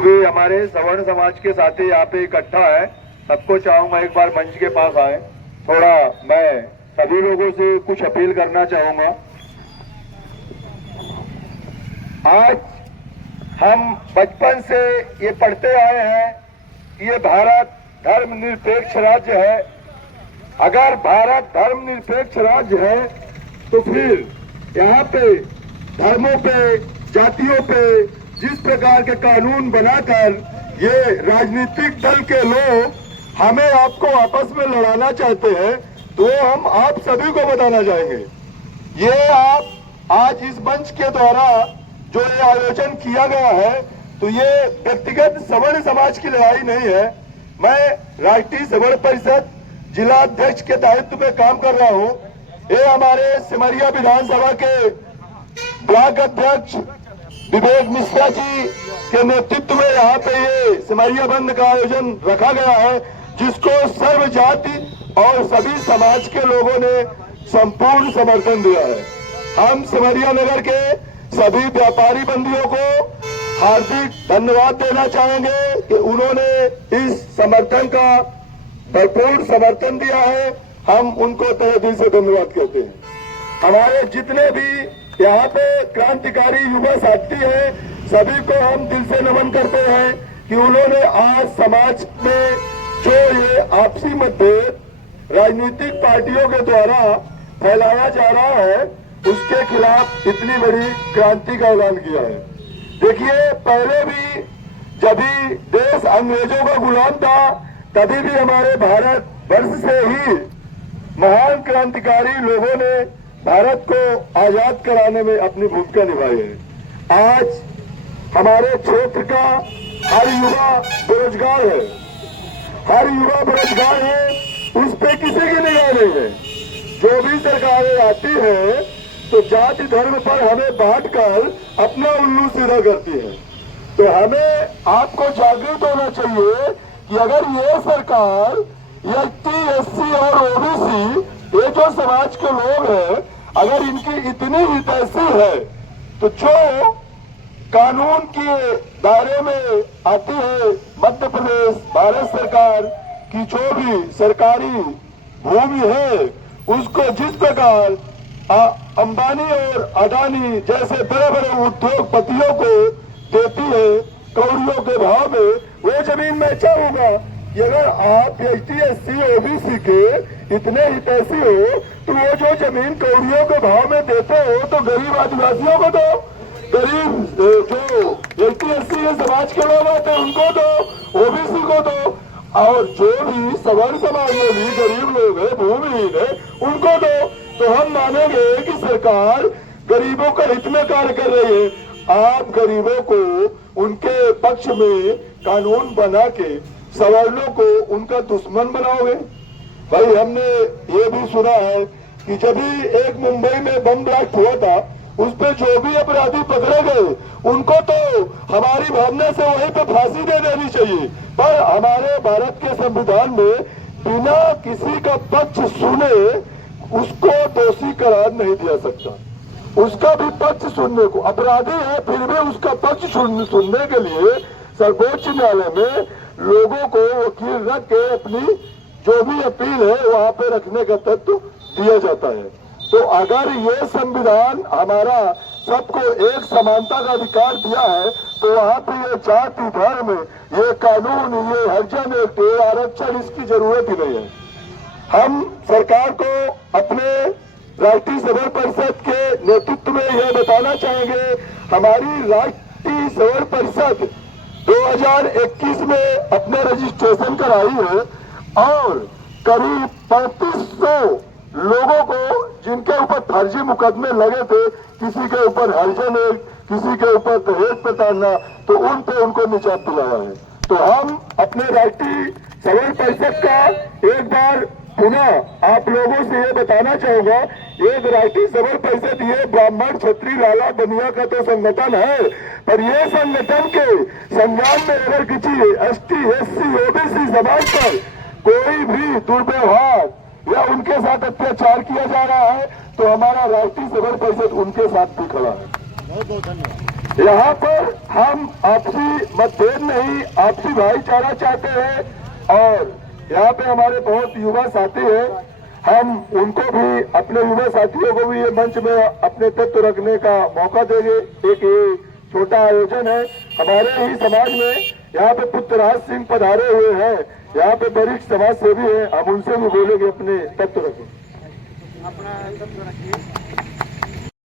भी हमारे सवर्ण समाज के साथी यहाँ पे इकट्ठा है, सबको चाहूंगा एक बार मंच के पास आए। थोड़ा मैं सभी लोगों से कुछ अपील करना चाहूंगा। आज हम बचपन से ये पढ़ते आए हैं कि ये भारत धर्मनिरपेक्ष राज्य है। अगर भारत धर्मनिरपेक्ष राज्य है तो फिर यहाँ पे धर्मों पे, जातियों पे जिस प्रकार के कानून बनाकर ये राजनीतिक दल के लोग हमें आपको आपस में लड़ाना चाहते हैं, तो हम आप सभी को बताना चाहेंगे। ये आप आज इस मंच के द्वारा जो ये आयोजन किया गया है, तो ये व्यक्तिगत सवर्ण समाज की लड़ाई नहीं है। मैं राष्ट्रीय सवर्ण परिषद जिला अध्यक्ष के दायित्व में काम कर रहा हूँ। ये हमारे सिमरिया विधानसभा के ब्लॉक अध्यक्ष विवेक मिश्रा जी के नेतृत्व में यहाँ पे ये सिमरिया बंद का आयोजन रखा गया है, जिसको सर्व जाति और सभी समाज के लोगों ने संपूर्ण समर्थन दिया है। हम सिमरिया नगर के सभी व्यापारी बंधुओं को हार्दिक धन्यवाद देना चाहेंगे कि उन्होंने इस समर्थन का भरपूर समर्थन दिया है। हम उनको तहे दिल से धन्यवाद कहते हैं। हमारे जितने भी यहाँ पे क्रांतिकारी युवा साथी हैं, सभी को हम दिल से नमन करते हैं कि उन्होंने आज समाज में जो ये आपसी मतभेद राजनीतिक पार्टियों के द्वारा फैलाया जा रहा है, उसके खिलाफ इतनी बड़ी क्रांति का ऐलान किया है। देखिए, पहले भी जब भी देश अंग्रेजों का गुलाम था, तभी भी हमारे भारत वर्ष से ही महान क्रांतिकारी लोगों ने भारत को आजाद कराने में अपनी भूमिका निभाई है। आज हमारे क्षेत्र का हर युवा बेरोजगार है, हर युवा बेरोजगार है, उस पे किसी की निगाह नहीं है। जो भी सरकारें आती है तो जाति धर्म पर हमें बांटकर अपना उल्लू सीधा करती है। तो हमें आपको जागरूक होना चाहिए कि अगर ये सरकार एसटी, एससी और ओबीसी, ये जो समाज के लोग हैं, अगर इनकी इतनी हितैषी है, तो जो कानून के दायरे में आती है मध्य प्रदेश भारत सरकार की जो भी सरकारी भूमि है, उसको जिस प्रकार अंबानी और अडानी जैसे बड़े बड़े उद्योगपतियों को देती है कौड़ियों के भाव में, वो जमीन मैं चाहूंगा कि अगर आप एसटी, एससी, ओबीसी के इतने हितैषी हो, तो वो जो जमीन कौड़ियों के भाव में देते हो, तो गरीब आदिवासियों को दो, गरीब जो एसटी, एससी के समाज के लोग होते हैं उनको दो, ओबीसी को दो, और जो भी सवर्ण समाज में भी गरीब लोग हैं, भूमिहीन है, उनको दो। तो हम मानेंगे कि सरकार गरीबों का हित में कार्य कर रही है। आप गरीबों को उनके पक्ष में कानून बना के सवर्णों को उनका दुश्मन बनाओगे। भाई, हमने ये भी सुना है कि जब भी एक मुंबई में बम ब्लास्ट हुआ था, उस पे जो भी अपराधी पकड़े गए, उनको तो हमारी भावना से वहीं पे फांसी दे देनी चाहिए। पर हमारे भारत के संविधान में बिना किसी का पक्ष सुने उसको दोषी करार नहीं दिया सकता। उसका भी पक्ष सुनने को, अपराधी है फिर भी उसका पक्ष सुनने के लिए सर्वोच्च न्यायालय में लोगों को वकील रख के अपनी जो भी अपील है वहां पे रखने का तत्व दिया जाता है। तो अगर ये संविधान हमारा सबको एक समानता का अधिकार दिया है, तो वहां पे ये जाति धर्म, ये कानून, ये हरिजन एक्ट, ये आरक्षण, इसकी जरूरत ही नहीं है। हम सरकार को अपने राष्ट्रीय सवर्ण परिषद के नेतृत्व में यह बताना चाहेंगे, हमारी राष्ट्रीय सवर्ण परिषद 2021 में अपने रजिस्ट्रेशन कराई है और करीब 3500 लोगों को जिनके ऊपर फर्जी मुकदमे लगे थे, किसी के ऊपर हरिजन एक्ट, किसी के ऊपर दहेज प्रताड़ना, तो उन पे उनको निजात दिलाया है। तो हम अपने राष्ट्रीय सवर्ण परिषद का एक बार पुनः आप लोगों से ये बताना चाहूंगा, एक राष्ट्रीय सवर्ण परिषद ये ब्राह्मण, क्षत्रिय, लाला, बनिया का तो संगठन है, पर ये संगठन के संज्ञान में अगर किसी एसटी, एससी, ओबीसी समाज पर कोई भी दुर्व्यवहार या उनके साथ अत्याचार किया जा रहा है, तो हमारा राष्ट्रीय सवर्ण परिषद उनके साथ भी खड़ा है। बहुत बहुत धन्यवाद। यहाँ पर हम आपसी मतभेद नहीं, आपसी भाईचारा चाहते हैं। और यहाँ पे हमारे बहुत युवा साथी हैं, हम उनको भी, अपने युवा साथियों को भी ये मंच में अपने तत्व रखने का मौका देंगे। एक ये छोटा आयोजन है हमारे ही समाज में। यहाँ पे पुत्रराज सिंह पधारे हुए हैं, यहाँ पे वरिष्ठ समाज सेवी है, हम उनसे भी बोलेंगे अपने तत्व रखें।